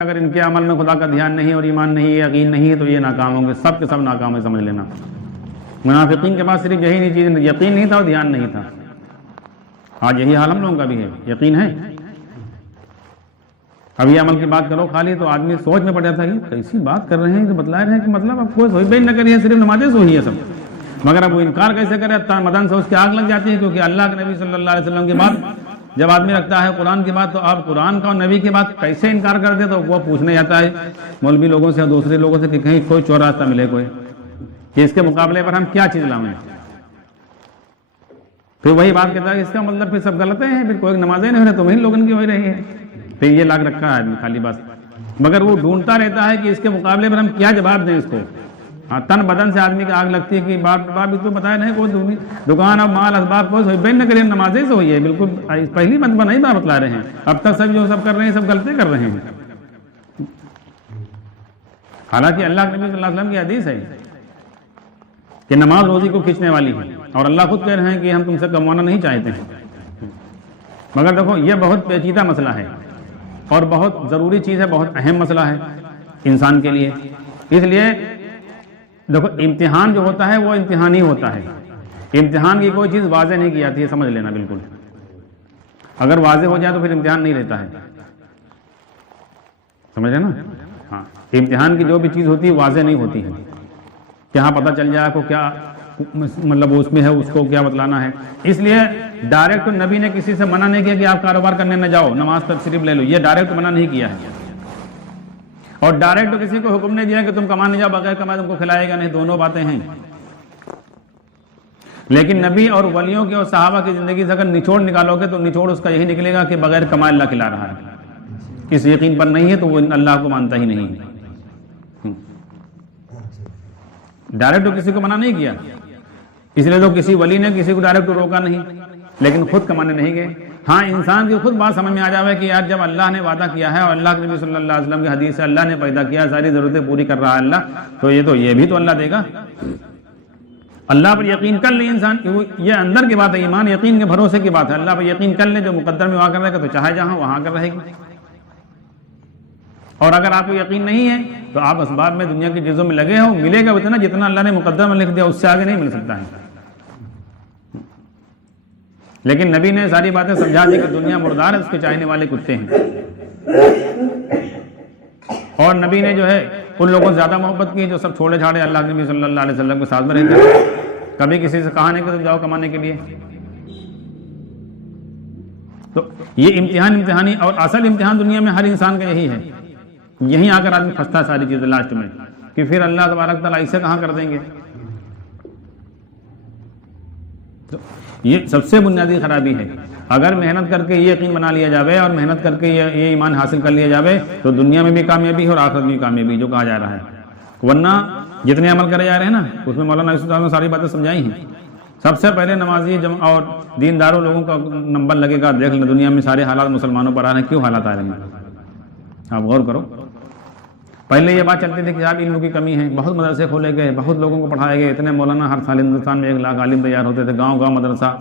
اگر ان کے عمل میں خدا کا دھیان نہیں اور ایمان نہیں ہے، یقین نہیں ہے، تو یہ ناکام ہوں گے، سب کے سب ناکام ہے، سمجھ لینا۔ منافقین کے پاس صرف یہی نہیں چیز، یقین نہیں تھا اور دھیان نہیں تھا۔ آج یہی حال ہم لوگوں کا بھی ہے، یقین ہے، اب یہ عمل کی بات کرو خالی تو آدمی سوچ میں پڑ جاتا ہے کہ کیسی بات کر رہے ہیں، تو بتلا رہے ہیں کہ مطلب اب کوئی سوئی بین نہ کریے، صرف نمازیں سوئی ہے سب، مگر اب وہ انکار کیسے کرے؟ مدن سے اس کی آگ لگ جاتی ہے، کیونکہ اللہ کے نبی صلی اللہ علیہ وسلم کی بات جب آدمی رکھتا ہے قرآن کی بات، تو آپ قرآن کا اور نبی کی بات کیسے انکار کر دے؟ تو وہ پوچھنے جاتا ہے مولوی لوگوں سے اور دوسرے لوگوں سے کہ کہیں کوئی چور راستہ ملے کوئی، کہ اس کے مقابلے پر ہم کیا چیز لائیں؟ پھر وہی بات کہتا ہے اس کا مطلب پھر سب غلطیں ہیں، پھر کوئی نمازیں نہیں ہو رہی، تو وہی لوگوں کی ہو رہی ہے، پھر یہ لاگ رکھا ہے آدمی خالی بس، مگر وہ ڈھونڈتا رہتا ہے کہ اس کے مقابلے پر ہم کیا جواب دیں اس کو۔ ہاں، تن بدن سے آدمی کی آگ لگتی ہے کہ باپ تو بتایا نہیں، کوئی دکان اور مال اسباب کوئی بین نہ کرے، نمازیں سے ہوئی ہے، بالکل پہلی مرتبہ نہیں بات بتلا رہے ہیں، اب تک سب جو سب کر رہے ہیں سب غلطی کر رہے ہیں۔ حالانکہ اللہ کے نبی صلی اللہ علیہ وسلم کی حدیث ہے کہ نماز روزی کو کھینچنے والی ہے، اور اللہ خود کہہ رہے ہیں کہ ہم تم سے کموانا نہیں چاہتے ہیں، مگر دیکھو یہ بہت پیچیدہ مسئلہ ہے اور بہت ضروری چیز ہے، بہت اہم مسئلہ ہے انسان کے لیے۔ اس لیے دیکھو امتحان جو ہوتا ہے وہ امتحان ہی ہوتا ہے، امتحان کی کوئی چیز واضح نہیں کی جاتی ہے، سمجھ لینا بالکل، اگر واضح ہو جائے تو پھر امتحان نہیں رہتا ہے، سمجھ نا؟ ہاں، امتحان کی جو بھی چیز ہوتی ہے واضح نہیں ہوتی ہے، کہاں پتہ چل جائے کو کیا مطلب اس میں ہے، اس کو کیا بتلانا ہے۔ اس لیے ڈائریکٹ نبی نے کسی سے منع نہیں کیا کہ آپ کاروبار کرنے نہ جاؤ، نماز پر صرف لے لو، یہ ڈائریکٹ منع نہیں کیا ہے، اور ڈائریکٹ کسی کو حکم نہیں دیا کہ تم کمانے جاؤ، بغیر کمائے تم کو کھلائے گا نہیں، دونوں باتیں ہیں۔ لیکن نبی اور ولیوں کی اور صحابہ کی زندگی سے اگر نچوڑ نکالو گے تو نچوڑ اس کا یہی نکلے گا کہ بغیر کمائے اللہ کھلا رہا ہے، اس یقین پر نہیں ہے تو وہ اللہ کو مانتا ہی نہیں ہے۔ ڈائریکٹ تو کسی کو منع نہیں کیا، اس لیے تو کسی ولی نے کسی کو ڈائریکٹ روکا نہیں، لیکن خود کمانے نہیں گئے۔ ہاں، انسان کی خود بات سمجھ میں آ جاوے کہ یار جب اللہ نے وعدہ کیا ہے اور اللہ کے نبی صلی اللہ علیہ وسلم کی حدیث سے اللہ نے پیدا کیا، ساری ضرورتیں پوری کر رہا ہے اللہ، تو یہ بھی تو اللہ دے گا۔ اللہ پر یقین کر لے انسان، یہ اندر کی بات ہے، ایمان یقین کے بھروسے کی بات ہے، اللہ پر یقین کر لے، جو مقدر میں وہاں کر رہے گا تو چاہے جہاں وہاں کر رہے گی۔ اور اگر آپ کو یقین نہیں ہے تو آپ اسباب میں دنیا کی چیزوں میں لگے ہو، ملے گا اتنا جتنا اللہ نے مقدر میں لکھ دیا، اس سے آگے نہیں مل سکتا ہے۔ لیکن نبی نے ساری باتیں سمجھا دی کہ دنیا مردار ہے، اس کے چاہنے والے کتے ہیں، اور نبی نے جو ہے ان لوگوں سے زیادہ محبت کی جو سب چھوڑے چھاڑے اللہ کے نبی صلی اللہ علیہ وسلم کے ساتھ میں رہتے ہیں، کبھی کسی سے کہا نہیں کہ تم جاؤ کمانے کے لیے۔ تو یہ امتحانی اور اصل امتحان دنیا میں ہر انسان کا یہی ہے، یہیں آ کر آدمی پھنستا ہے ساری چیزیں لاسٹ میں، کہ پھر اللہ تبارک تعالیٰ اسے کہاں کر دیں گے۔ تو یہ سب سے بنیادی خرابی ہے۔ اگر محنت کر کے یہ یقین بنا لیا جاوے اور محنت کر کے یہ ایمان حاصل کر لیا جاوے تو دنیا میں بھی کامیابی اور آخرت میں بھی کامیابی، جو کہا جا رہا ہے۔ ورنہ جتنے عمل کرے جا رہے ہیں نا، اس میں مولانا یوسف صاحب نے ساری باتیں سمجھائی ہیں۔ سب سے پہلے نمازی اور دینداروں لوگوں کا نمبر لگے گا، دیکھ لیں دنیا میں سارے حالات مسلمانوں پر آ رہے ہیں، کیوں حالات آ رہے ہیں؟ آپ غور کرو۔ پہلے یہ بات چلتی تھی کہ صاحب علم کی کمی ہے، بہت مدرسے کھولے گئے، بہت لوگوں کو پڑھائے گئے، اتنے مولانا ہر سال ہندوستان میں 1 لاکھ عالم تیار ہوتے تھے، گاؤں گاؤں مدرسہ،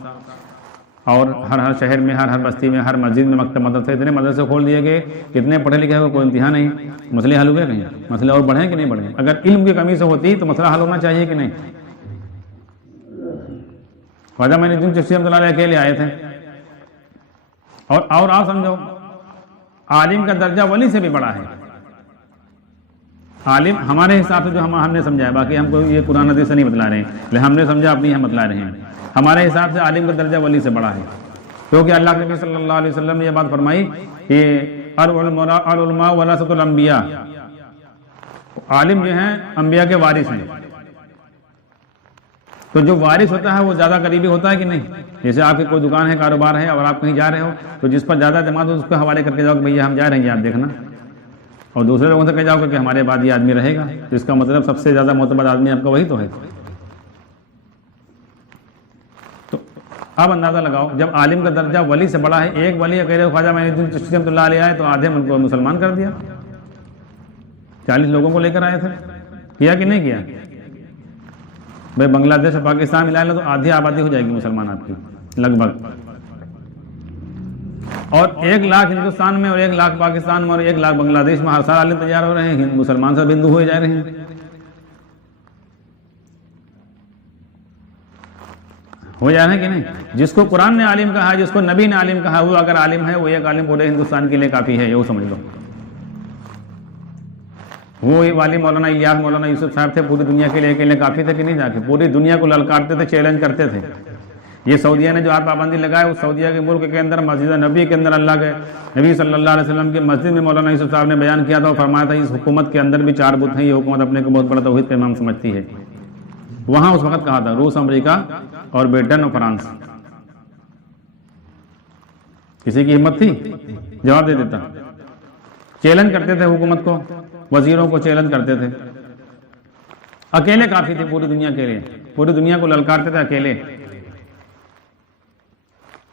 اور ہر شہر میں ہر بستی میں ہر مسجد میں مکتب مدرسے، اتنے مدرسے کھول دیے گئے، کتنے پڑھے لکھے ہوئے کوئی امتحان نہیں، مسئلے حل ہوئے کہیں؟ مسئلے اور بڑھیں کہ نہیں بڑھیں؟ اگر علم کی کمی سے ہوتی تو مسئلہ حل ہونا چاہیے کہ نہیں؟ خواجہ معین الدین چشتی رحمۃ اللہ علیہ اکیلے آئے تھے، اور آپ سمجھو عالم کا درجہ ولی سے بھی بڑا ہے۔ عالم ہمارے حساب سے جو ہم نے سمجھا ہے، باقی ہم کو یہ قرآن حدیث سے نہیں بتلا رہے ہیں، لیکن ہم نے سمجھا اپنی ہم بتلا رہے ہیں، ہمارے حساب سے عالم کا درجہ ولی سے بڑا ہے، کیونکہ اللہ کے نبی صلی اللہ علیہ وسلم نے یہ بات فرمائی کہ العلماء ورثۃ الانبیاء، عالم جو ہیں انبیاء کے وارث ہیں۔ تو جو وارث ہوتا ہے وہ زیادہ قریبی ہوتا ہے کہ نہیں؟ جیسے آپ کی کوئی دکان ہے، کاروبار ہے، اور آپ کہیں جا رہے ہو تو جس پر زیادہ اعتماد ہو اس کو حوالے کر کے جاؤ کہ بھیا ہم جا رہے ہیں، آپ دیکھنا، اور دوسرے لوگوں سے کہہ جاؤ کہ ہمارے بعد یہ آدمی رہے گا، تو اس کا مطلب سب سے زیادہ معتبر آدمی آپ کا وہی تو ہے۔ تو اب اندازہ لگاؤ، جب عالم کا درجہ ولی سے بڑا ہے، ایک ولی اکیلے خواجہ معین الدین چشتی رحمۃ اللہ علیہ آئے تو آدھے ملک کو مسلمان کر دیا، 40 لوگوں کو لے کر آئے تھے، کیا کہ نہیں کیا؟ بھائی بنگلہ دیش اور پاکستان ملا لیں تو آدھی آبادی ہو جائے گی مسلمان آپ کی لگ بھگ۔ اور 1 لاکھ ہندوستان میں اور 1 لاکھ پاکستان میں اور 1 لاکھ بنگلہ دیش میں ہر سال عالم تیار ہو رہے ہیں، مسلمان سب ہندو ہوئے جا رہے ہیں. ہو جا رہے ہیں کہ نہیں؟ جس کو قرآن نے عالم کہا، جس کو نبی نے عالم کہا، وہ اگر عالم ہے، وہ ایک عالم پورے ہندوستان کے لیے کافی ہے، یہ سمجھ لو. وہ عالم مولانا الیاس مولانا یوسف صاحب تھے، پوری دنیا کے لیے اکیلے کافی تھے کہ نہیں؟ جا کے پوری دنیا کو للکارتے تھے، چیلنج کرتے تھے. یہ سعودیہ نے جو آپ پابندی لگائے، اس سعودیہ کے ملک کے اندر مسجد نبی کے اندر اللہ کے نبی صلی اللہ علیہ وسلم کی مسجد میں مولانا یوسف صاحب نے بیان کیا تھا اور فرمایا تھا اس حکومت کے اندر بھی 4 بت ہیں، یہ حکومت اپنے کو بہت بڑا توحید کا امام سمجھتی ہے. وہاں اس وقت کہا تھا روس، امریکہ اور برٹن اور فرانس. کسی کی ہمت تھی؟ جواب دے دیتا. چیلنج کرتے تھے حکومت کو، وزیروں کو چیلنج کرتے تھے. اکیلے کافی تھے پوری دنیا کے لیے، پوری دنیا کو للکارتے تھے اکیلے.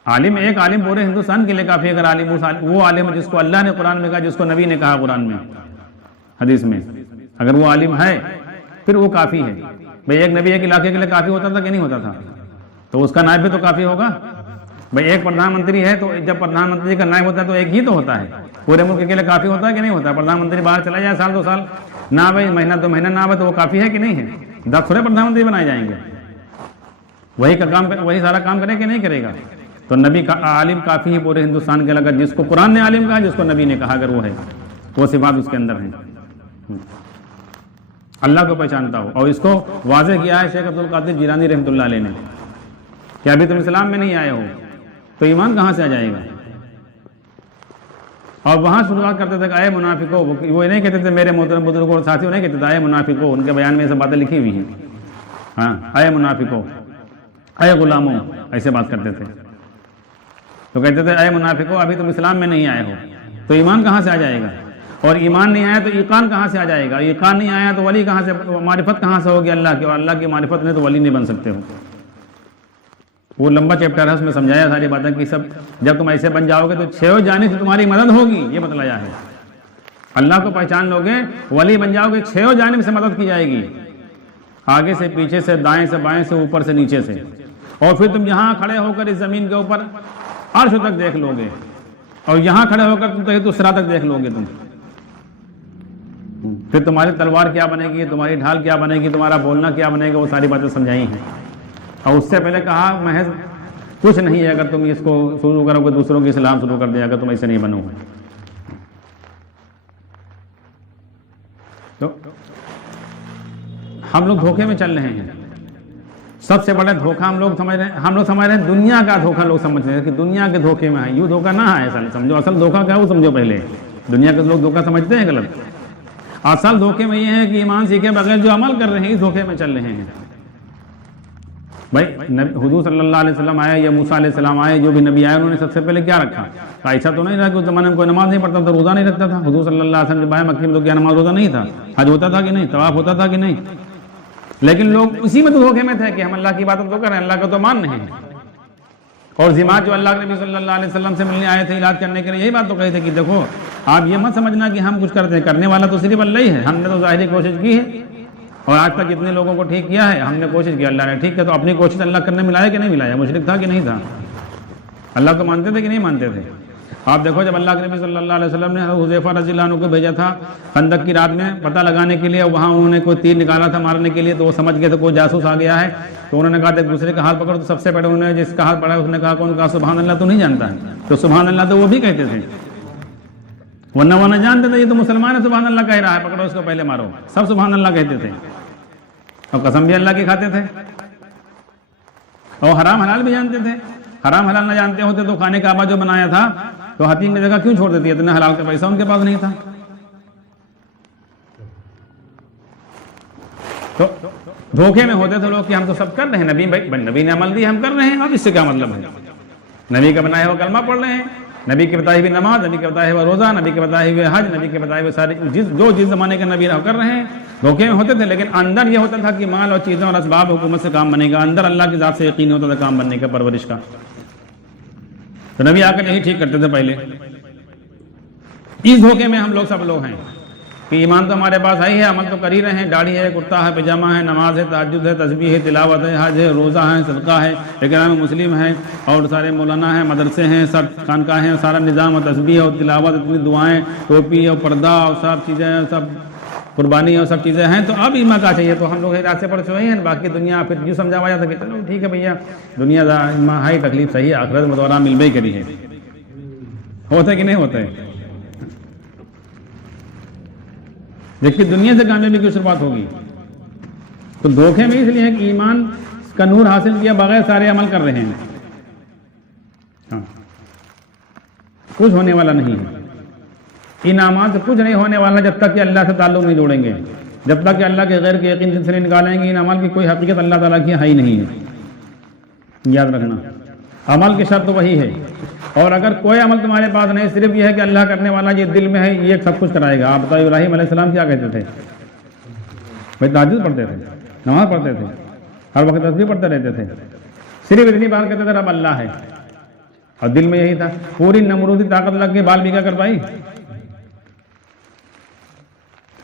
عالم، ایک عالم پورے ہندوستان کے لیے کافی. اگر عالم وہ عالم جس کو اللہ نے قرآن میں کہا، جس کو نبی نے کہا قرآن میں حدیث میں، اگر وہ عالم ہے پھر وہ کافی ہے. بھئی ایک نبی ایک علاقے کے لیے کافی ہوتا تھا کہ نہیں ہوتا تھا؟ تو اس کا نائب بھی تو کافی ہوگا. بھئی ایک پردھان منتری ہے تو جب پردھان منتری کا نائب ہوتا ہے تو ایک ہی تو ہوتا ہے. پورے ملک کے لیے کافی ہوتا ہے کہ نہیں ہوتا؟ پردھان منتری باہر چلا جائے سال 2 سال نہ آئے، مہینہ 2 مہینہ نہ آئے، تو وہ کافی ہے کہ نہیں ہے؟ 10 تھوڑے پردھان منتری بنائے جائیں گے. وہی سارا کام کرے کہ نہیں کرے گا؟ تو نبی کا عالم کافی ہے پورے ہندوستان کے لگا. جس کو قرآن نے عالم کہا، جس کو نبی نے کہا، اگر وہ ہے، وہ صفات اس کے اندر ہیں. اللہ کو پہچانتا ہو. اور اس کو واضح کیا ہے شیخ عبد القادر جیلانی رحمۃ اللہ علیہ نے کہ ابھی تم اسلام میں نہیں آئے ہو تو ایمان کہاں سے آ جائے گا. اور وہاں شروعات کرتے تھے کہ اے منافقو، وہ نہیں کہتے تھے میرے محترم بزرگوں اور ساتھیوں نہیں کہتے تھے اے منافقو. ان کے بیان میں یہ سب باتیں لکھی ہوئی ہیں. ہاں، اے منافقو، اے غلاموں، ایسے بات کرتے تھے. تو کہتے تھے اے منافقو، ابھی تم اسلام میں نہیں آئے ہو تو ایمان کہاں سے آ جائے گا. اور ایمان نہیں آیا تو ایقان کہاں سے آ جائے گا. ایقان نہیں آیا تو ولی کہاں سے، معرفت کہاں سے ہوگی اللہ کی. اور اللہ کی معرفت نہیں تو ولی نہیں بن سکتے ہو. وہ لمبا چیپٹر ہے، اس میں سمجھایا ساری باتیں کہ سب جب تم ایسے بن جاؤ گے تو 6 جانب سے تمہاری مدد ہوگی. یہ بتلایا ہے. اللہ کو پہچان لو گے، ولی بن جاؤ گے، 6 جانب سے مدد کی جائے گی. آگے سے، پیچھے سے، دائیں سے، بائیں سے، اوپر سے، نیچے سے. اور پھر تم یہاں کھڑے ہو کر اس زمین کے اوپر عرش تک دیکھ لو گے. اور یہاں کھڑے ہو کر تم تو صراط تک دیکھ لو گے. تم پھر تمہاری تلوار کیا بنے گی، تمہاری ڈھال کیا بنے گی، تمہارا بولنا کیا بنے گا، وہ ساری باتیں سمجھائی ہیں. اور اس سے پہلے کہا محض کچھ نہیں ہے اگر تم اس کو شروع کرو گے، دوسروں کی اسلام شروع کر دیا اگر تم ایسے نہیں بنو گے. تو ہم لوگ دھوکے میں چل رہے ہیں. سب سے بڑا دھوکہ ہم لوگ سمجھ رہے ہیں دنیا کا دھوکہ. لوگ سمجھ رہے ہیں کہ دنیا کے دھوکے میں ہے. یوں دھوکہ نہ ہے اصل. سمجھو اصل دھوکہ کیا ہے وہ سمجھو پہلے. دنیا کے لوگ دھوکہ سمجھتے ہیں غلط. اصل دھوکے میں یہ ہے کہ ایمان سیکھے بغیر جو عمل کر رہے ہیں اس دھوکے میں چل رہے ہیں. بھائی حضور صلی اللہ علیہ وسلم آئے یا موسیٰ علیہ السلام آئے، جو بھی نبی آئے انہوں نے سب سے پہلے کیا رکھا؟ ایسا تو نہیں رہا کہ اس زمانے میں کوئی نماز نہیں پڑھتا تھا، روزہ نہیں رکھتا تھا. حضور صلی اللہ علیہ وسلم جب آئے مکے میں تو کیا نماز روزہ نہیں تھا؟ حج ہوتا تھا کہ نہیں؟ طواف ہوتا تھا کہ نہیں؟ لیکن لوگ اسی میں تو دھوکے میں تھے کہ ہم اللہ کی عبادت تو کر رہے ہیں، اللہ کا تو مان نہیں. اور ذمات جو اللہ کے نبی صلی اللہ علیہ وسلم سے ملنے آئے تھے علاج کرنے کے لیے، یہی بات تو کہے تھے کہ دیکھو آپ یہ مت سمجھنا کہ ہم کچھ کرتے ہیں، کرنے والا تو صرف اللہ ہی ہے. ہم نے تو ظاہری کوشش کی ہے اور آج تک جتنے لوگوں کو ٹھیک کیا ہے ہم نے کوشش کی، اللہ نے ٹھیک کیا. تو اپنی کوشش اللہ کرنے میں لایا کہ نہیں ملایا؟ مشرک تھا کہ نہیں تھا؟ اللہ کو مانتے تھے کہ نہیں مانتے تھے؟ آپ دیکھو جب اللہ کے نبی صلی اللہ علیہ وسلم نے حذیفہ رضی اللہ عنہ کو بھیجا تھا خندق کی رات میں پتہ لگانے کے لیے، وہاں انہوں نے کوئی تیر نکالا تھا مارنے کے لیے، تو وہ سمجھ گئے تھے کوئی جاسوس آ گیا ہے. تو انہوں نے کہا ایک دوسرے کا ہاتھ پکڑو. تو سب سے پہلے انہوں نے جس کا ہاتھ پکڑا اس نے کہا کون؟ کہا سبحان اللہ. تو نہیں جانتا ہے تو سبحان اللہ تو وہ بھی کہتے تھے، ورنہ وہ نہ جانتے تھے یہ تو مسلمان ہے سبحان اللہ کہہ رہا ہے، پکڑو اس کو پہلے مارو. سب سبحان اللہ کہتے تھے اور قسم بھی اللہ کی کھاتے تھے. اور حرام حلال بھی جانتے تھے. حرام حلال نہ جانتے ہوتے تو خانے کعبہ جو بنایا تھا تو حتیم کی جگہ کیوں چھوڑ دیتی ہے؟ اتنا حلال کا پیسہ ان کے پاس نہیں تھا. تو دھوکے میں ہوتے تھے لوگ کہ ہم تو سب کر رہے ہیں، نبی نے عمل دی ہم کر رہے ہیں. اب اس سے کیا مطلب ہے؟ نبی کا بنایا ہوا کلمہ پڑھ رہے ہیں، نبی کے بتائے ہوئے نماز، نبی کے بتائے ہوئے روزہ، نبی کے بتائے ہوئے حج، نبی کے بتائے ہوئے سارے جس زمانے کے نبی رہا کر رہے ہیں. دھوکے میں ہوتے تھے لیکن اندر یہ ہوتا تھا کہ مال اور چیزیں اور اسباب حکومت سے کام بنے گا. اندر اللہ کی ذات سے یقین ہوتا تھا کام بننے کا، پرورش کا. تو نبی آ کر یہی ٹھیک کرتے تھے پہلے. اس دھوکے میں ہم لوگ سب لوگ ہیں. کہ ایمان تو ہمارے پاس ہے ہی ہے، عمل تو کر ہی رہے ہیں، داڑھی ہے، کرتا ہے، پاجامہ ہے، نماز ہے، تہجد ہے، تسبیح ہے، تلاوت ہے، حج ہے، روزہ ہے، صدقہ ہے، اکرام مسلم ہے، اور سارے مولانا ہیں، مدرسے ہیں، سب خانقاہیں ہیں، سارا نظام اور تسبیح اور تلاوت، اتنی دعائیں، ٹوپی اور پردہ اور سب چیزیں، سب قربانی اور سب چیزیں ہیں، تو اب ایمان کا چاہیے، تو ہم لوگ راستے پر چوئے ہیں، باقی دنیا پھر یوں سمجھا ہوا جاتا کہ چلو ٹھیک ہے بھیا، دنیا ہے تکلیف صحیح ہے، آخرت میں دوبارہ مل بھی کری ہے، ہوتا ہے کہ نہیں ہوتا ہے؟ دیکھیے دنیا سے کامیابی کی شروعات ہوگی، تو دھوکے میں اس لیے کہ ایمان کا نور حاصل کیا بغیر سارے عمل کر رہے ہیں، ہاں کچھ ہونے والا نہیں ہے، انعامات سے کچھ نہیں ہونے والا جب تک کہ اللہ سے تعلق نہیں جوڑیں گے، جب تک کہ اللہ کے غیر کے یقین سے نکالیں گے، ان عمل کی کوئی حقیقت اللہ تعالیٰ کی ہے ہی نہیں ہے، یاد رکھنا، عمل کی شرط وہی ہے، اور اگر کوئی عمل تمہارے پاس نہیں، صرف یہ ہے کہ اللہ کرنے والا یہ دل میں ہے، یہ سب کچھ کرائے گا۔ آپ بتائیے ابراہیم علیہ السلام کیا کہتے تھے؟ بھائی تہجد پڑھتے تھے، نماز پڑھتے تھے، ہر وقت تسبیح پڑھتے رہتے تھے، صرف اتنی بات کہتے تھے رب اللہ ہے، اور دل میں یہی تھا، پوری نمرودی طاقت لگ کے بال بیگا کر پائی،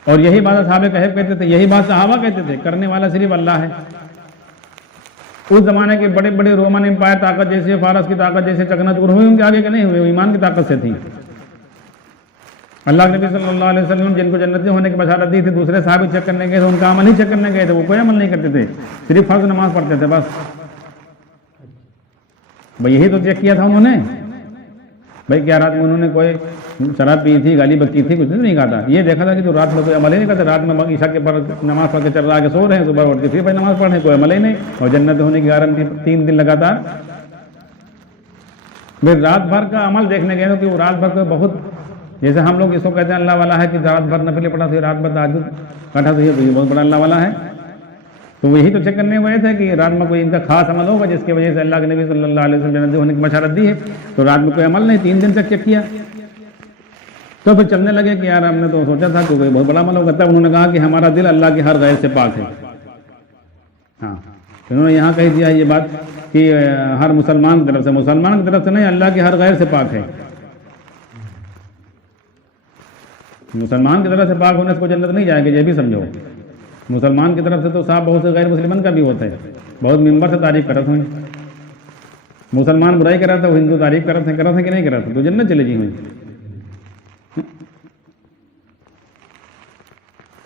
اور یہی بات اصحاب کہف کہتے تھے، یہی بات صحابہ کہتے تھے، کرنے والا صرف اللہ ہے۔ اس زمانے کے بڑے بڑے رومن امپائر طاقت جیسے، فارس کی طاقت جیسے چکناچور ہوئے، ان کے آگے کے نہیں ہوئے، وہ ایمان کی طاقت سے تھی۔ اللہ کے نبی صلی اللہ علیہ وسلم جن کو جنتی ہونے کی بشارت دی تھی، دوسرے صحابی چیک کرنے گئے تھے، ان کا عمل ہی چیک کرنے گئے تھے، وہ کوئی عمل نہیں کرتے تھے، صرف فرض نماز پڑھتے تھے بس۔ بھائی یہی تو چیک کیا تھا انہوں نے، بھائی کیا رات میں انہوں نے کوئی شراب پی تھی، گالی بکی تھی، کچھ نہیں کہا تھا، یہ دیکھا تھا کہ جو رات میں کوئی عمل ہی نہیں کرتے، رات میں عشاء کے پر نماز پڑھ کے چل رہا کے سو رہے ہیں، صبح اٹھ کے پھر بھائی نماز پڑھیں، کوئی عمل ہی نہیں، اور جنت ہونے کی گارنٹی 3 دن لگاتار۔ پھر رات بھر کا عمل دیکھنے گئے کہ وہ رات بھر کو بہت، جیسے ہم لوگ اس کو کہتے ہیں اللہ والا ہے کہ رات بھر نفل پڑھا تو رات بھر تہجد کٹا تو یہ بہت بڑا اللہ والا ہے، تو وہی تو چیک کرنے ہوئے تھے کہ رات میں کوئی ان کا خاص عمل ہوگا جس کی وجہ سے اللہ کے نبی صلی اللہ علیہ وسلم جنتی ہونے کی بشارت دی ہے، تو رات میں کوئی عمل نہیں، 3 دن تک چیک کیا، تو پھر چلنے لگے کہ یار ہم نے تو سوچا تھا کہ کوئی بہت بڑا عمل ہوگا، تب انہوں نے کہا کہ ہمارا دل اللہ کے ہر غیر سے پاک ہے۔ ہاں انہوں نے یہاں کہہ دیا یہ بات کہ ہر مسلمان کی طرف سے، مسلمان کی طرف سے نہیں، اللہ کے ہر غیر سے پاک ہے، مسلمان کی طرف سے پاک ہونے سے کوئی جنت نہیں جائے گا، یہ بھی سمجھو، مسلمان کی طرف سے تو صاحب بہت سے غیر مسلمان کا بھی ہوتا ہے، بہت ممبر سے تعریف کرتے ہیں، مسلمان برائی کر رہا تھا، وہ ہندو تعریف کر رہے تھے کہ نہیں کر رہا تھا، تو جنت چلے جی ہوئی۔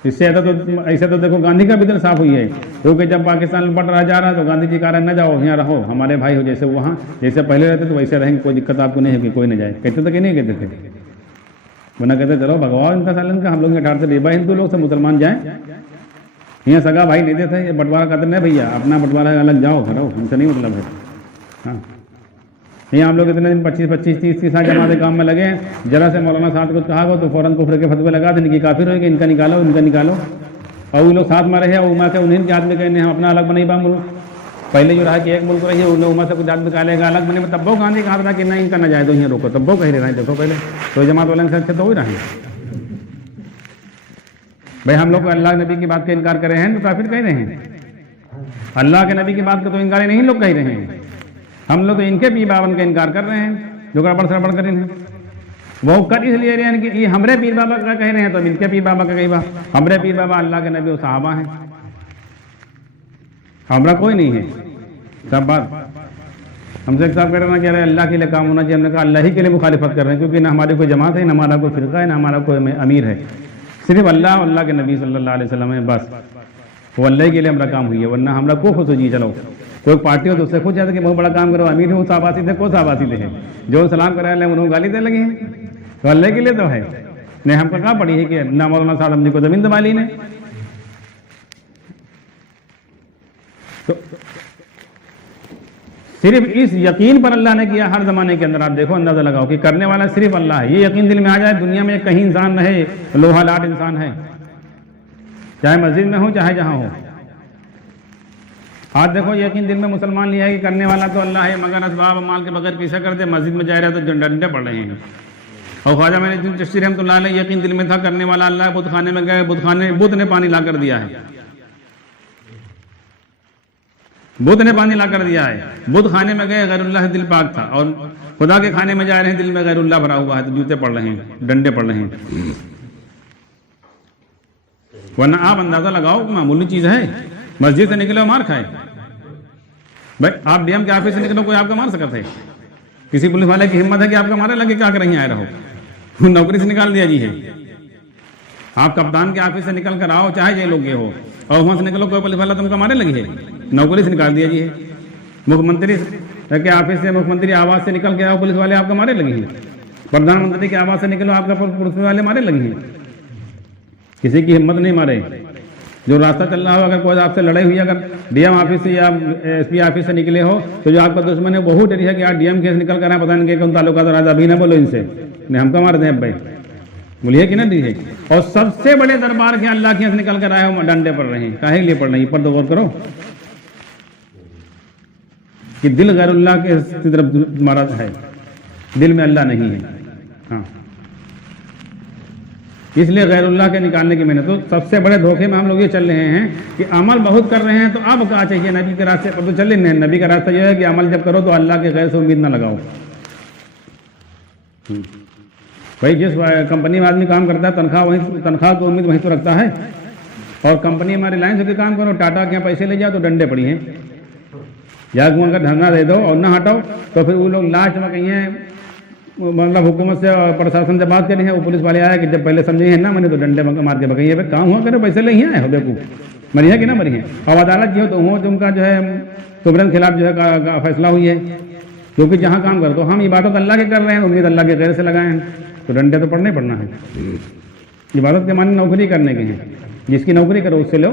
اس سے ایسا تو دیکھو گاندھی کا بھی دل صاف ہوئی ہے، کیونکہ جب پاکستان لپٹ رہا جا رہا تو گاندھی جی کہہ رہے ہیں نہ جاؤ، یہاں رہو، ہمارے بھائی ہو، جیسے وہاں جیسے پہلے رہتے تو ویسے رہیں گے، کوئی دقت آپ کو نہیں ہے کہ کوئی نہ جائے، کہتے تھے کہ نہیں کہتے تھے؟ ورنہ کہتے چلو بھگواؤ ان کا سالن کا، ہم لوگ اٹھارے سے بیبا ہندو لوگ سے مسلمان جائیں، یہاں سگا بھائی نہیں دیتے، یہ بٹوارا کہتے نہیں بھیا اپنا بٹوارا الگ جاؤ کرو، ہم سے نہیں مطلب ہے۔ ہاں یہاں ہم لوگ اتنے دن 25 30 سال جماعت کام میں لگے ہیں، ذرا سے مولانا صاحب کو کہا گو تو فوراً کفر کے فتوے لگا دیں کہ کافر ہوئے کہ ان کا نکالو، ان کا نکالو، اور وہ لوگ ساتھ میں رہے، اما کے انہیں کے آدمی کہنے ہم اپنا الگ بنائی با ملک، پہلے جو رہا کہ ایک ملک رہیے، ان لوگ سے کچھ آدمی نکالے گا الگ بنے، تب وہ گاندھی کہا تھا کہ نہیں ان کا نہ جائے تو یہیں روکو، تب وہ کہہ رہے ہیں، دیکھو پہلے تو جماعت والے سے اچھے تو ہو ہی رہے ہیں۔ بھائی ہم لوگ اللہ نبی کی بات کا انکار کر رہے ہیں تو کافر کہہ رہے ہیں، اللہ کے نبی کی بات کا تو انکار نہیں لوگ کہہ رہے ہیں، ہم لوگ تو ان کے پیر بابا کا انکار کر رہے ہیں جو گڑبڑ سڑبڑ کر رہے ہیں، وہ کر اس لیے رہے ہیں کہ یہ ہمارے پیر بابا کا کہہ رہے ہیں تو ان کے پیر بابا کا کہی بات، ہمارے پیر بابا اللہ کے نبی و صحابہ ہیں، ہمارا کوئی نہیں ہے، سب بات ہم سے ایک صاحب کہہ رہے ہیں کہ اللہ کے لیے کام ہونا چاہیے، ہم نے کہا اللہ ہی کے لیے مخالفت کر رہے ہیں، کیونکہ نہ ہماری کوئی جماعت ہے، نہ ہمارا کوئی فرقہ ہے، نہ ہمارا کوئی امیر ہے، صرف اللہ اور اللہ کے نبی صلی اللہ علیہ وسلم ہے، بس وہ اللہ کے لیے ہمارا کام ہوئی ہے، ورنہ ہمارا کو خوش ہو جی چلو کوئی پارٹی ہو تو اس سے خوش جاتا کہ بہت بڑا کام کرو، امیر ہو صحاباسی تھے، کو صحاباسی تھے، جو سلام کرا لیں انہوں گالی دے لگے ہیں، تو اللہ کے لیے تو ہے، نہیں ہم کو کہاں پڑی ہے کہ نہ مولانا صاحب جی کو زمین دبا لی نے، تو صرف اس یقین پر اللہ نے کیا ہر زمانے کے اندر، آپ دیکھو اندازہ لگاؤ کہ کرنے والا صرف اللہ ہے، یہ یقین دل میں آ جائے، دنیا میں کہیں انسان رہے لوہا لاٹ انسان ہے، چاہے مسجد میں ہو چاہے جہاں ہو، آج دیکھو یقین دل میں مسلمان لیا ہے کہ کرنے والا تو اللہ ہے، مگر اسباب مال کے بغیر پیچھا کرتے، مسجد میں جا رہے تو ڈنڈے پڑ رہے ہیں، اور خواجہ میں نے چشتی رحمۃ اللہ علیہ یقین دل میں تھا کرنے والا اللہ ہے، بت خانے میں گئے، بت نے پانی لا کر دیا ہے، بت نے پانی لا کر دیا ہے، بت خانے میں گئے غیر اللہ سے دل پاک تھا، اور خدا کے کھانے میں جا رہے ہیں دل میں غیر اللہ بھرا ہوا ہے، تو جوتے پڑ رہے ہیں، ڈنڈے پڑ رہے ہیں، ورنہ آپ اندازہ لگاؤ کہ معمولی چیز ہے، مسجد سے نکلے مار کھائے. بھائی آپ ڈی ایم کے آفس سے نکلو، کوئی آپ کا مار سکتا ہے؟ کسی پولیس والے کی ہمت ہے کہ آپ کا مارے لگے کیا کر رہی آئے رہو؟ نوکری سے نکال دیا جی ہے. آپ کپتان کے آفس سے نکل کر آؤ، چاہے جیلوں کے ہو، اور وہاں سے نکلو، کوئی پولیس والا تم کا مارے لگی ہے؟ نوکری سے نکال دیا جی ہے. مکھ منتری کے آفس سے، مکھ منتری آواز سے نکل کے آؤ، پولیس والے آپ کا مارے لگی ہیں. پردھان منتری کے آواز سے نکلو، آپ کا پولیس والے مارے لگی ہیں. کسی کی ہمت نہیں مارے. جو راستہ چل رہا ہو، اگر کوئی آپ سے لڑائی ہوئی، اگر ڈی ایم آفس سے یا ایس پی آفس سے نکلے ہو، تو جو آپ کا دشمن ہے بہت ڈری ہے کہ آپ ڈی ایم کیس نکل کر آئے، پتہ نہیں کہ کون تعلقات راجا ابھی نہ بولو ان سے، نہیں ہم کا مار دیں بھائی، بولیے کہ نہ دیجیے. اور سب سے بڑے دربار کے اللہ کے یہاں سے نکل کر آئے ہو، ڈنڈے پڑ رہے ہیں. کاہے لیے پڑ رہے ہیں؟ پر تو غور کرو کہ دل غیر اللہ کے طرف تمہارا ہے، دل میں اللہ نہیں ہے. ہاں، اس لیے غیر اللہ کے نکالنے کی محنت. تو سب سے بڑے دھوکے میں ہم لوگ یہ چل رہے ہیں کہ عمل بہت کر رہے ہیں، تو اب کہا چاہیے نبی کے راستے پر تو چلے نہیں. نبی کا راستہ یہ ہے کہ عمل جب کرو تو اللہ کے غیر سے امید نہ لگاؤ. بھائی جس کمپنی میں آدمی کام کرتا ہے، تنخواہ کی امید وہیں تو رکھتا ہے. اور کمپنی میں ریلائنس کے کام کرو، ٹاٹا کے پیسے لے جاؤ تو ڈنڈے پڑی ہیں. یا ان کا دھرنا دے دو اور نہ ہٹاؤ، تو پھر وہ لوگ لاسٹ میں کہیں مطلب حکومت سے اور پرشاسن سے بات کریں ہیں. وہ پولیس والے آئے کہ جب پہلے سمجھے ہیں نا میں نے، تو ڈنڈے مار کے بکیے کام ہوا کرو، پیسے لے ہی آئے ہو بیوقوف، مری ہے کہ نہ مری ہے. اور عدالت جو تو ہو تم کا جو ہے سبرن خلاف جو ہے فیصلہ ہوئی ہے، کیونکہ جہاں کام کر دو ہم عبادت اللہ کے کر رہے ہیں، امید اللہ کے غیر سے لگائے ہیں، تو ڈنڈے تو پڑنا ہی پڑنا ہے. عبادت کے معنی نوکری کرنے کے ہیں، جس کی نوکری کرو اس سے لو.